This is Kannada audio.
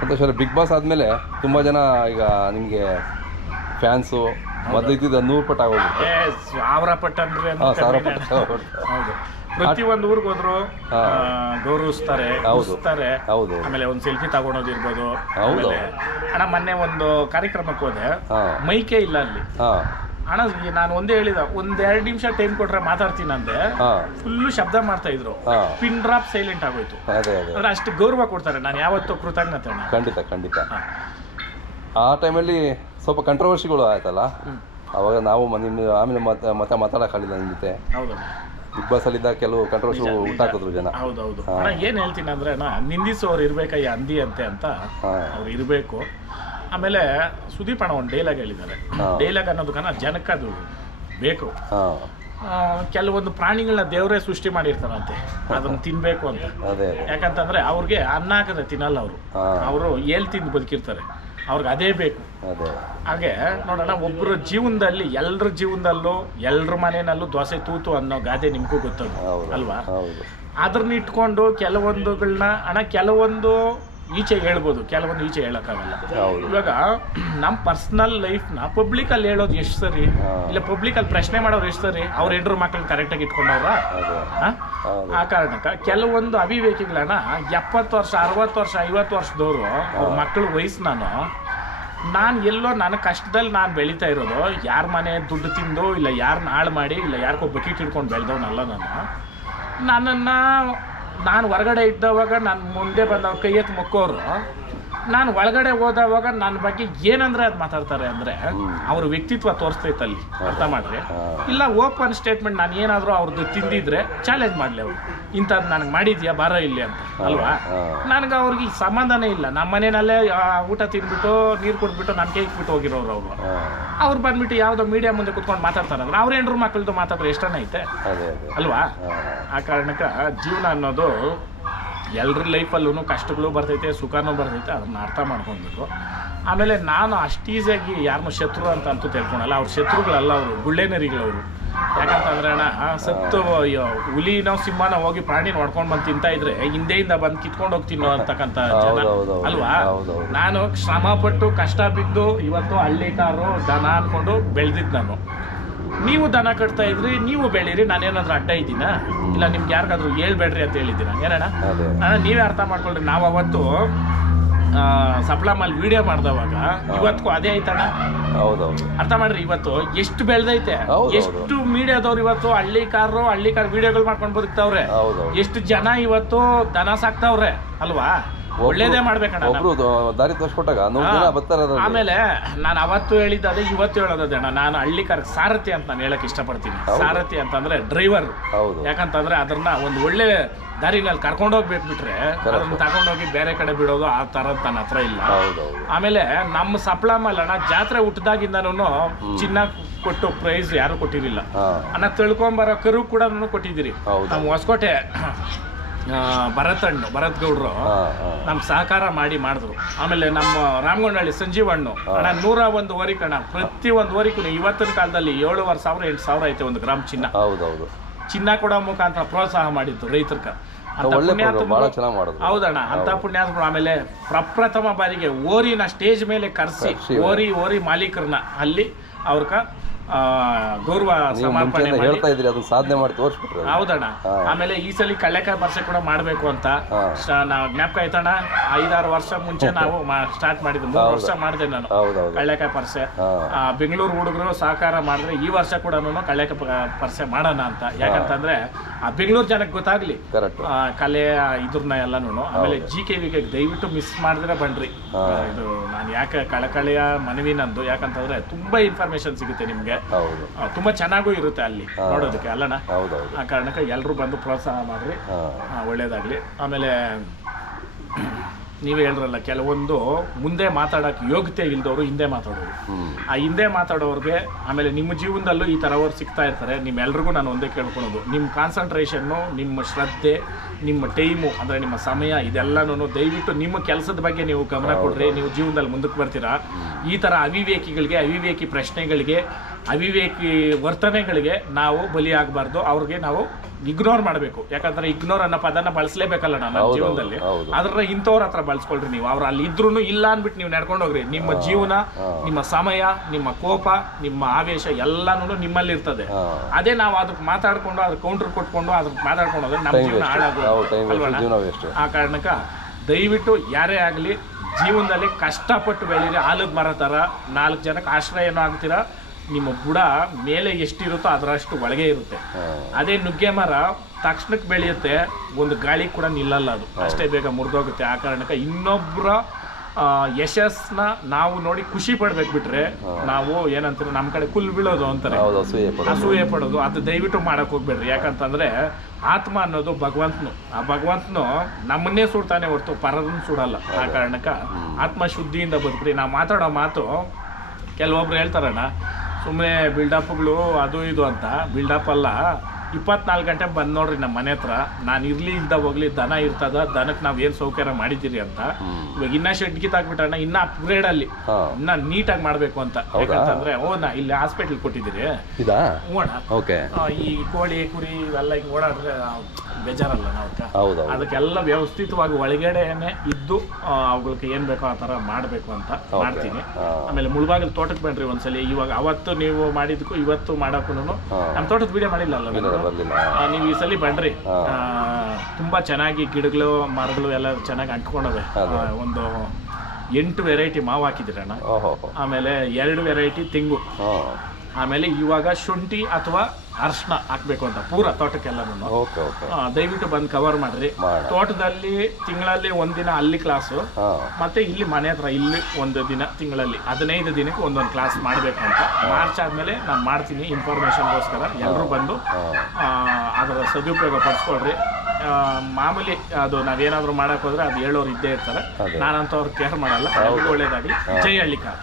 ಸಂತೋಷ್ ಅವರೇ, ಬಿಗ್ ಬಾಸ್ ಆದಮೇಲೆ ತುಂಬ ಜನ ಈಗ ನಿಮಗೆ ಫ್ಯಾನ್ಸು ಮೊದಲು ಇದ್ದಿದ್ದು 100 ಪಟ್ಟು ಆಗೋಗುತ್ತೆ. 1000 ಪಟ್ಟು ಅಂದ್ರೆ ಹೌದು. ಪ್ರತಿಯೊಂದು ಊರಿಗೆ ಹೋದ್ರು ಗೌರವಿಸ್ತಾರೆ, ಆಮೇಲೆ ಒಂದು ಸೆಲ್ಫಿ ತಗೊಳೋದಿರ್ಬೋದು. ಅಣ್ಣ ಮೊನ್ನೆ ಒಂದು ಕಾರ್ಯಕ್ರಮಕ್ಕೆ ಹೋದೆ, ಮೈಕೆ ಇಲ್ಲ ಅಲ್ಲಿ. ಅಣ್ಣ ನಾನು ಒಂದೇ ಹೇಳಿದ, 1-2 ನಿಮಿಷ ಟೈಮ್ ಕೊಟ್ರೆ ಮಾತಾಡ್ತೀನಿ ಅಂದೆ, ಫುಲ್ಲು ಶಬ್ದ ಮಾಡ್ತಾ ಇದ್ರು, ಪಿನ್ ಡ್ರಾಪ್ ಸೈಲೆಂಟ್ ಆಗೋಯ್ತು. ಅಂದ್ರೆ ಅಷ್ಟು ಗೌರವ ಕೊಡ್ತಾರೆ. ನಾನು ಯಾವತ್ತೂ ಕೃತಜ್ಞತೆ. ಖಂಡಿತ ಆ ಟೈಮಲ್ಲಿ ಸ್ವಲ್ಪ ಕಂಟ್ರವರ್ಸಿಗಳು ಆಯ್ತಲ್ಲ, ಅವಾಗ ನಾವು ಆಮೇಲೆ ಮತ್ತೆ ಮಾತಾಡೋಕ್ಕಾಗಲಿಲ್ಲ ನಿಮ್ಮ ಜೊತೆ. ಬಿಗ್ ಬಾಸ್ ಅಲ್ಲಿದ್ದಾಗ ಕೆಲವು ಕಂಟ್ರವರ್ಸಿ ಉಂಟಾಕಿದ್ರು ಜನ. ಹೌದೌದು. ಏನ್ ಹೇಳ್ತೀನಿ ಅಂದ್ರೆ ನಿಂದಿಸೋರು ಇರ್ಬೇಕಯ್ಯ ಹಂದಿ ಅಂತೆ ಅಂತ ಅವ್ರು ಇರಬೇಕು. ಆಮೇಲೆ ಸುದೀಪ್ ಅಣ್ಣ ಒಂದು ಡೈಲಾಗ್ ಹೇಳಿದ್ದಾರೆ. ಡೈಲಾಗ್ ಅನ್ನೋದಕ್ಕನ್ನ ಜನಕ್ಕೆ ಅದು ಬೇಕು. ಕೆಲವೊಂದು ಪ್ರಾಣಿಗಳನ್ನ ದೇವರೇ ಸೃಷ್ಟಿ ಮಾಡಿರ್ತಾರಂತೆ, ಅದನ್ನ ತಿನ್ಬೇಕು ಅಂತ. ಯಾಕಂತಂದ್ರೆ ಅವ್ರಿಗೆ ಅನ್ನ ಹಾಕಿದ್ರೆ ತಿನ್ನಲ್ಲ ಅವರು ಏಲ್ ತಿಂದು ಬದುಕಿರ್ತಾರೆ, ಅವ್ರಿಗೆ ಅದೇ ಬೇಕು. ಹಾಗೆ ನೋಡೋಣ, ಒಬ್ಬರ ಜೀವನದಲ್ಲಿ, ಎಲ್ಲರ ಜೀವನದಲ್ಲೂ, ಎಲ್ಲರ ಮನೆಯಲ್ಲೂ ದೋಸೆ ತೂತು ಅನ್ನೋ ಗಾದೆ ನಿಮ್ಗೂ ಗೊತ್ತದು ಅಲ್ವಾ? ಅದ್ರನ್ನ ಇಟ್ಕೊಂಡು ಕೆಲವೊಂದುಗಳನ್ನ ಕೆಲವೊಂದು ಈಚೆ ಹೇಳ್ಬೋದು, ಕೆಲವೊಂದು ಈಚೆ ಹೇಳೋಕ್ಕಾಗಲ್ಲ. ಇವಾಗ ನಮ್ಮ ಪರ್ಸನಲ್ ಲೈಫ್ನ ಪಬ್ಲಿಕಲ್ಲಿ ಹೇಳೋದು ಎಷ್ಟು ಸರಿ, ಇಲ್ಲ ಪಬ್ಲಿಕಲ್ಲಿ ಪ್ರಶ್ನೆ ಮಾಡೋರು ಎಷ್ಟು ಸರಿ? ಅವ್ರ ಹೆಂಡ್ರ ಮಕ್ಕಳು ಕರೆಕ್ಟಾಗಿ ಇಟ್ಕೊಂಡವ್ರ? ಆ ಕಾರಣಕ್ಕೆ ಕೆಲವೊಂದು ಅವಿವೇಕಿಗಳನ್ನ 70 ವರ್ಷ 60 ವರ್ಷ 50 ವರ್ಷದವರು ಅವ್ರ ಮಕ್ಕಳ ವಯಸ್ಸು ನಾನು ಎಲ್ಲೋ ನನ್ನ ಕಷ್ಟದಲ್ಲಿ ನಾನು ಬೆಳೀತಾ ಇರೋದು, ಯಾರ ಮನೆ ದುಡ್ಡು ತಿಂದು, ಇಲ್ಲ ಯಾರನ್ನ ಹಾಳು ಮಾಡಿ, ಇಲ್ಲ ಯಾರಿಗೋ ಬಕೆಟ್ ಹಿಡ್ಕೊಂಡು ಬೆಳೆದವನಲ್ಲ ನಾನು ಹೊರಗಡೆ ಇದ್ದವಾಗ ನಾನು ಮುಂದೆ ಬಂದವಾಗ ಕೈ ಎತ್ತು ಮುಕ್ಕೋರು, ನಾನು ಒಳಗಡೆ ಹೋದವಾಗ ನನ್ನ ಬಗ್ಗೆ ಏನಂದ್ರೆ ಅದು ಮಾತಾಡ್ತಾರೆ ಅಂದರೆ ಅವ್ರ ವ್ಯಕ್ತಿತ್ವ ತೋರಿಸ್ತೈತೆ ಅಲ್ಲಿ, ಅರ್ಥ ಮಾಡ್ರಿ. ಇಲ್ಲ ಓಪನ್ ಸ್ಟೇಟ್ಮೆಂಟ್, ನಾನು ಏನಾದರೂ ಅವ್ರದ್ದು ತಿಂದಿದ್ರೆ ಚಾಲೆಂಜ್ ಮಾಡಲಿ, ಅವರು ಇಂಥದ್ದು ನನಗೆ ಮಾಡಿದ್ಯಾ ಬಾರ ಇಲ್ಲಿ ಅಂತ ಅಲ್ವಾ? ನನಗೆ ಅವ್ರಿಗೆ ಸಂಬಂಧನೇ ಇಲ್ಲ. ನಮ್ಮ ಮನೆಯಲ್ಲೇ ಊಟ ತಿಂದ್ಬಿಟ್ಟು ನೀರು ಕೊಟ್ಬಿಟ್ಟು ನನ್ನ ಕೈ ಇಟ್ಬಿಟ್ಟು ಹೋಗಿರೋರು ಅವ್ರು ಬಂದ್ಬಿಟ್ಟು ಯಾವುದೋ ಮೀಡಿಯಾ ಮುಂದೆ ಕುತ್ಕೊಂಡು ಮಾತಾಡ್ತಾರಂದ್ರೆ ಅವ್ರ ಹೆಂಡ್ರು ಮಕ್ಕಳದು ಮಾತಾಡಿದ್ರೆ ಎಷ್ಟನ್ನ ಐತೆ ಅಲ್ವಾ? ಆ ಕಾರಣಕ್ಕೆ ಜೀವನ ಅನ್ನೋದು ಎಲ್ಲರ ಲೈಫಲ್ಲೂ ಕಷ್ಟಗಳು ಬರ್ತೈತೆ, ಸುಖನೂ ಬರ್ತೈತೆ, ಅದನ್ನ ಅರ್ಥ ಮಾಡ್ಕೊಬೇಕು. ಆಮೇಲೆ ನಾನು ಅಷ್ಟು ಈಸಿಯಾಗಿ ಯಾರನ್ನೂ ಶತ್ರು ಅಂತೂ ತಿಳ್ಕೊಳಲ್ಲ. ಅವ್ರ ಶತ್ರುಗಳಲ್ಲ, ಅವರು ಗುಳ್ಳೆನರಿಗಳವರು. ಯಾಕಂತಂದ್ರೆ ಸತ್ತು ಹುಲಿನೋ ಸಿಂಹನ ಹೋಗಿ ಪ್ರಾಣಿನ ಹೊಡ್ಕೊಂಡು ಬಂದು ತಿಂತಾ ಇದ್ರೆ ಹಿಂದೆಯಿಂದ ಬಂದು ಕಿತ್ಕೊಂಡು ಹೋಗಿ ತಿನ್ನೋ ಅಂತಕ್ಕಂಥ ಜನ ಅಲ್ವಾ? ನಾನು ಶ್ರಮಪಟ್ಟು ಕಷ್ಟ ಬಿದ್ದು ಇವತ್ತು ಹಳ್ಳಿಕಾರು ದನ ಅಂದ್ಕೊಂಡು ಬೆಳೆದಿದ್ದು ನಾನು. ನೀವು ದನ ಕಟ್ತಾ ಇದ್ರಿ, ನೀವು ಬೆಳೀರಿ, ನಾನೇನಾದ್ರೂ ಅಡ್ಡ ಇದ್ದೀನ? ಇಲ್ಲ ನಿಮ್ಗೆ ಯಾರಿಗಾದ್ರೂ ಹೇಳ್ಬೇಡ್ರಿ ಅಂತ ಹೇಳಿದ್ದೀನ? ಏನಣ್ಣ ನೀವೇ ಅರ್ಥ ಮಾಡ್ಕೊಳ್ರಿ. ನಾವು ಅವತ್ತು ಸಪ್ಲಮಲ್ಲಿ ವಿಡಿಯೋ ಮಾಡಿದವಾಗ ಇವತ್ತು ಅದೇ ಐತಣ್ಣ. ಅರ್ಥ ಮಾಡ್ರಿ, ಇವತ್ತು ಎಷ್ಟು ಬೆಳೆದೈತೆ, ಎಷ್ಟು ಮೀಡಿಯಾದವ್ರು ಇವತ್ತು ಹಳ್ಳಿ ಕಾರ್ ವಿಡಿಯೋಗಳು ಮಾಡ್ಕೊಂಡು ಬದುಕ್ತಾವ್ರೆ, ಎಷ್ಟು ಜನ ಇವತ್ತು ದನ ಸಾಕ್ತಾವ್ರೆ ಅಲ್ವಾ? ಒಳ್ಳೇದೇ ಮಾಡ್ಬೇಕಣ್ಣ. ಆಮೇಲೆ ನಾನು ಅವತ್ತು ಹೇಳಿದ್ದೆ ಅದೇ, ಇವತ್ತು ಹೇಳೋದೇ ಅಣ್ಣ. ನಾನು ಹಳ್ಳಿಕಾರ ಸಾರಥಿ ಅಂತ ನಾನು ಹೇಳಕ್ ಇಷ್ಟಪಡ್ತೀನಿ. ಸಾರಥಿ ಅಂತಂದ್ರೆ ಡ್ರೈವರ್. ಯಾಕಂತಂದ್ರೆ ಅದನ್ನ ಒಂದು ಒಳ್ಳೆ ದಾರಿನಲ್ಲಿ ಕರ್ಕೊಂಡೋಗ್ಬೇಕು, ಬಿಟ್ರೆ ಅದನ್ನ ತಗೊಂಡೋಗಿ ಬೇರೆ ಕಡೆ ಬಿಡೋದು ಆ ತರದ್ ನನ್ನ ಹತ್ರ ಇಲ್ಲ. ಆಮೇಲೆ ನಮ್ಮ ಸಪ್ಲಮಲ್ಲಣ್ಣ ಜಾತ್ರೆ ಹುಟ್ಟಿದಾಗಿಂದನೂ ಚಿನ್ನ ಕೊಟ್ಟು ಪ್ರೈಸ್ ಯಾರು ಕೊಟ್ಟಿರಲಿಲ್ಲ ಅನ್ನ ತಿಳ್ಕೊಂಬರೋ ಕರು ಕೂಡ ಕೊಟ್ಟಿದ್ದೀರಿ. ನಮ್ಮ ಹೊಸಕೋಟೆ ಭರತ್ ಗೌಡ್ರು ನಮ್ ಸಹಕಾರ ಮಾಡಿದ್ರು. ಆಮೇಲೆ ನಮ್ಮ ರಾಮಗೊಂಡಳ್ಳಿ ಸಂಜೀವಣ್ಣು ಅಣ್ಣ 101 ವರಿ ಕಣ, ಪ್ರತಿ ಒಂದು ವರಿಗೂ ಇವತ್ತಿನ ಕಾಲದಲ್ಲಿ 7,500 8,000 ಐತೆ ಒಂದು ಗ್ರಾಮ್ ಚಿನ್ನ. ಚಿನ್ನ ಕೊಡೋ ಮುಖಾಂತರ ಪ್ರೋತ್ಸಾಹ ಮಾಡಿದ್ದು ರೈತರ್ಕ. ಹೌದಣ್ಣ, ಅಂತ ಪುಣ್ಯಾತ್ಮರು. ಆಮೇಲೆ ಪ್ರಪ್ರಥಮ ಬಾರಿಗೆ ಓರಿನ ಸ್ಟೇಜ್ ಮೇಲೆ ಕರೆಸಿ ಓರಿ ಮಾಲೀಕರನ್ನ ಅಲ್ಲಿ ಅವ್ರಕ ಗೌರವ ಸಮರ್ಪಣೆ ಸಾಧನೆ ಮಾಡಿ ತೋರಿಸ್ಬಿಟ್ರು. ಹೌದಣ್ಣ. ಆಮೇಲೆ ಈ ಸಲ ಕಳ್ಳೆಕಾಯಿ ಪರಿಷೆ ಕೂಡ ಮಾಡ್ಬೇಕು ಅಂತ ನಾವು ಜ್ಞಾಪಕ ಆಯ್ತಣ್ಣ. 5-6 ವರ್ಷ ಮುಂಚೆ ನಾವು ಸ್ಟಾರ್ಟ್ ಮಾಡಿದ್ವಿ. 3 ವರ್ಷ ಮಾಡಿದೆ ನಾನು ಕಳ್ಳೆಕಾಯಿ ಪರಿಷೆ. ಬೆಂಗಳೂರು ಹುಡುಗರು ಸಹಕಾರ ಮಾಡಿದ್ರೆ ಈ ವರ್ಷ ಕೂಡ ಕಳ್ಳೆಕಾಯಿ ಪರಿಷೆ ಮಾಡೋಣ ಅಂತ. ಯಾಕಂತಂದ್ರೆ ಆ ಬೆಂಗಳೂರು ಜನಕ್ಕೆ ಗೊತ್ತಾಗ್ಲಿ ಕಲೆ ಇದ್ರನ್ನ ಎಲ್ಲಾನು. ಆಮೇಲೆ GKVಗೆ ದಯವಿಟ್ಟು ಮಿಸ್ ಮಾಡಿದ್ರೆ ಬನ್ರಿ. ಇದು ನಾನು ಯಾಕೆ ಕಳಕಳಿಯ ಮನವಿ ನಂದು, ಯಾಕಂತಂದ್ರೆ ತುಂಬಾ ಇನ್ಫಾರ್ಮೇಶನ್ ಸಿಗುತ್ತೆ ನಿಮ್ಗೆ, ತುಂಬಾ ಚೆನ್ನಾಗೂ ಇರುತ್ತೆ ಅಲ್ಲಿ ನೋಡೋದಕ್ಕೆ ಅಲ್ಲಣ್ಣ. ಆ ಕಾರಣಕ್ಕೆ ಎಲ್ಲರೂ ಬಂದು ಪ್ರೋತ್ಸಾಹ ಮಾಡ್ರಿ, ಒಳ್ಳೇದಾಗ್ಲಿ. ಆಮೇಲೆ ನೀವೇ ಹೇಳಿದ್ರಲ್ಲ, ಕೆಲವೊಂದು ಮುಂದೆ ಮಾತಾಡೋಕೆ ಯೋಗ್ಯತೆ ಇಲ್ದವರು ಹಿಂದೆ ಮಾತಾಡೋರು. ಆ ಹಿಂದೆ ಮಾತಾಡೋರಿಗೆ ಆಮೇಲೆ ನಿಮ್ಮ ಜೀವನದಲ್ಲೂ ಈ ಥರವ್ರು ಸಿಗ್ತಾ ಇರ್ತಾರೆ. ನಿಮ್ಮೆಲ್ರಿಗೂ ನಾನು ಒಂದೇ ಕೇಳ್ಕೊಳೋದು, ನಿಮ್ಮ ಕಾನ್ಸಂಟ್ರೇಷನ್ನು, ನಿಮ್ಮ ಶ್ರದ್ಧೆ, ನಿಮ್ಮ ಟೈಮು ಅಂದರೆ ನಿಮ್ಮ ಸಮಯ, ಇದೆಲ್ಲನೂ ದಯವಿಟ್ಟು ನಿಮ್ಮ ಕೆಲಸದ ಬಗ್ಗೆ ನೀವು ಗಮನ ಕೊಡ್ರಿ. ನೀವು ಜೀವನದಲ್ಲಿ ಮುಂದಕ್ಕೆ ಬರ್ತೀರಾ. ಈ ಥರ ಅವಿವೇಕಿಗಳಿಗೆ, ಅವಿವೇಕಿ ಪ್ರಶ್ನೆಗಳಿಗೆ, ಅವಿವೇಕಿ ವರ್ತನೆಗಳಿಗೆ ನಾವು ಬಲಿಯಾಗಬಾರ್ದು. ಅವ್ರಿಗೆ ನಾವು ಇಗ್ನೋರ್ ಮಾಡಬೇಕು. ಯಾಕಂದ್ರೆ ಇಗ್ನೋರ್ ಅನ್ನೋ ಪದನ ಬಳಸಲೇಬೇಕಲ್ಲ ನಮ್ಮ ಜೀವನದಲ್ಲಿ. ಅದ್ರ ಇಂಥವ್ರ ಹತ್ರ ಬಳಸ್ಕೊಳ್ರಿ ನೀವು. ಅವ್ರು ಅಲ್ಲಿ ಇದ್ರೂ ಇಲ್ಲ ಅಂದ್ಬಿಟ್ಟು ನೀವು ನಡ್ಕೊಂಡು ಹೋಗ್ರಿ. ನಿಮ್ಮ ಜೀವನ, ನಿಮ್ಮ ಸಮಯ, ನಿಮ್ಮ ಕೋಪ, ನಿಮ್ಮ ಆವೇಶ ಎಲ್ಲಾನು ನಿಮ್ಮಲ್ಲಿ ಇರ್ತದೆ. ಅದೇ ನಾವು ಅದಕ್ಕೆ ಮಾತಾಡ್ಕೊಂಡು ಅದ್ರ ಕೌಂಟರ್ ಕೊಟ್ಕೊಂಡು ಅದಕ್ಕೆ ಮಾತಾಡ್ಕೊಂಡು ಹೋದ್ರೆ ನಮ್ಮ ಜೀವನ ಹಾಳಾಗೋದು. ಆ ಕಾರಣಕ್ಕ ದಯವಿಟ್ಟು ಯಾರೇ ಆಗಲಿ ಜೀವನದಲ್ಲಿ ಕಷ್ಟಪಟ್ಟು ಬೆಳೀರಿ. ಆಲದ ಮರ ಥರ 4 ಜನಕ್ಕೆ ಆಶ್ರಯನೂ ಆಗ್ತೀರಾ. ನಿಮ್ಮ ಬುಡ ಮೇಲೆ ಎಷ್ಟಿರುತ್ತೋ ಅದರಷ್ಟು ಒಳಗೆ ಇರುತ್ತೆ. ಅದೇ ನುಗ್ಗೆ ಮರ ತಕ್ಷಣಕ್ಕೆ ಬೆಳೆಯುತ್ತೆ, ಒಂದು ಗಾಳಿ ಕೂಡ ನಿಲ್ಲಲ್ಲ, ಅದು ಅಷ್ಟೇ ಬೇಗ ಮುರಿದೋಗುತ್ತೆ. ಆ ಕಾರಣಕ್ಕೆ ಇನ್ನೊಬ್ಬರ ಯಶಸ್ಸನ್ನ ನಾವು ನೋಡಿ ಖುಷಿ ಪಡ್ಬೇಕು ಬಿಟ್ರೆ ನಾವು ಏನಂತಾರೆ ನಮ್ಮ ಕಡೆ ಕುಲ್ ಬೀಳೋದು ಅಂತಾರೆ, ಅಸೂಯೆ ಪಡೋದು, ಅದು ದಯವಿಟ್ಟು ಮಾಡಕ್ ಹೋಗ್ಬೇಡ್ರಿ. ಯಾಕಂತಂದ್ರೆ ಆತ್ಮ ಅನ್ನೋದು ಭಗವಂತನು. ಆ ಭಗವಂತನು ನಮ್ಮನ್ನೇ ಸುಡ್ತಾನೆ ಹೊರತು ಪರದನ್ನು ಸುಡಲ್ಲ. ಆ ಕಾರಣಕ್ಕೆ ಆತ್ಮ ಶುದ್ಧಿಯಿಂದ ಬದುಕ್ರಿ. ನಾವು ಮಾತಾಡೋ ಮಾತು ಕೆಲವೊಬ್ರು ಹೇಳ್ತಾರಣ್ಣ ಸುಮ್ಮನೆ ಬಿಲ್ಡಪ್ಗಳು ಅದು ಇದು ಅಂತ. ಬಿಲ್ಡಪ್ ಅಲ್ಲ, 24 ಗಂಟೆ ಬಂದು ನೋಡ್ರಿ ನಮ್ಮ ಮನೆ ಹತ್ರ, ನಾನು ಇರ್ಲಿ ಇಲ್ದ ಹೋಗ್ಲಿ ದನ ಇರ್ತದ, ದನಕ್ಕೆ ನಾವ್ ಏನ್ ಸೌಕರ್ಯ ಮಾಡಿದ್ದೀರಿ ಅಂತ. ಇವಾಗ ಇನ್ನ ಶೆಡ್ ಕಿತ್ತಾಕ್ಬಿಟ್ಟಣ್ಣ, ಇನ್ನ ಅಪ್ಗ್ರೇಡ್ ಅಲ್ಲಿ ಇನ್ನ ನೀಟಾಗಿ ಮಾಡ್ಬೇಕು ಅಂತ. ಯಾಕಂತಂದ್ರೆ ನಾ ಇಲ್ಲಿ ಹಾಸ್ಪಿಟಲ್ ಕೊಟ್ಟಿದ್ದೀರಿ, ಈ ಕೋಳಿ ಕುರಿ ಇವೆಲ್ಲ ಈಗ ಓಡಾಡಿದ್ರೆ ಬೇಜಾರಲ್ಲ ನಾವು. ಅದಕ್ಕೆಲ್ಲ ವ್ಯವಸ್ಥಿತವಾಗಿ ಒಳಗಡೆನೆ ಇದ್ದು ಅವುಗಳಿಗೆ ಏನ್ ಬೇಕೋ ಆ ತರ ಮಾಡ್ಬೇಕು ಅಂತ ಮಾಡ್ತೀನಿ. ಆಮೇಲೆ ಮುಳ್ಬಾಗಿಲು ತೋಟಕ್ಕೆ ಬನ್ರಿ ಒಂದ್ಸಲಿ. ಇವಾಗ ಅವತ್ತು ನೀವು ಮಾಡಿದಕ್ಕೂ ಇವತ್ತು ಮಾಡಕ್ಕೂ ನಮ್ಮ ತೋಟದ ವಿಡಿಯೋ ಮಾಡಿಲ್ಲ ನೀವು ಈ ಸಲ ಬನ್ರಿ. ತುಂಬಾ ಚೆನ್ನಾಗಿ ಗಿಡಗಳು ಮರಗಳು ಎಲ್ಲ ಚೆನ್ನಾಗಿ ಅಂಟ್ಕೊಂಡವೆ. ಒಂದು 8 ವೆರೈಟಿ ಮಾವು ಹಾಕಿದಿರಣ್ಣ, ಆಮೇಲೆ 2 ವೆರೈಟಿ ತೆಂಗು, ಆಮೇಲೆ ಇವಾಗ ಶುಂಠಿ ಅಥವಾ ಅರ್ಶನ ಹಾಕ್ಬೇಕು ಅಂತ ಪೂರ ತೋಟಕ್ಕೆಲ್ಲನೂ. ದಯವಿಟ್ಟು ಬಂದು ಕವರ್ ಮಾಡ್ರಿ. ತೋಟದಲ್ಲಿ ತಿಂಗಳಲ್ಲಿ 1 ದಿನ ಅಲ್ಲಿ ಕ್ಲಾಸು, ಮತ್ತೆ ಇಲ್ಲಿ ಮನೆ ಹತ್ರ ಇಲ್ಲಿ 1 ದಿನ ತಿಂಗಳಲ್ಲಿ 15 ದಿನಕ್ಕೆ ಒಂದೊಂದು ಕ್ಲಾಸ್ ಮಾಡಬೇಕು ಅಂತ. ಮಾರ್ಚ್ ಆದ್ಮೇಲೆ ನಾನು ಮಾಡ್ತೀನಿ ಇನ್ಫಾರ್ಮೇಶನ್ಗೋಸ್ಕರ. ಎಲ್ಲರೂ ಬಂದು ಅದರ ಸದುಪಯೋಗ ಪಡಿಸ್ಕೊಳ್ರಿ. ಮಾಮೂಲಿ ಅದು ನಾವೇನಾದ್ರೂ ಮಾಡಕ್ ಹೋದ್ರೆ ಅದು ಹೇಳೋರು ಇದ್ದೇ ಇರ್ತಾರೆ. ನಾನಂತವ್ರು ಕೇರ್ ಮಾಡಲ್ಲ. ಒಳ್ಳೇದಾಗಿ. ಜೈ ಹಳ್ಳಿಕಾರ್.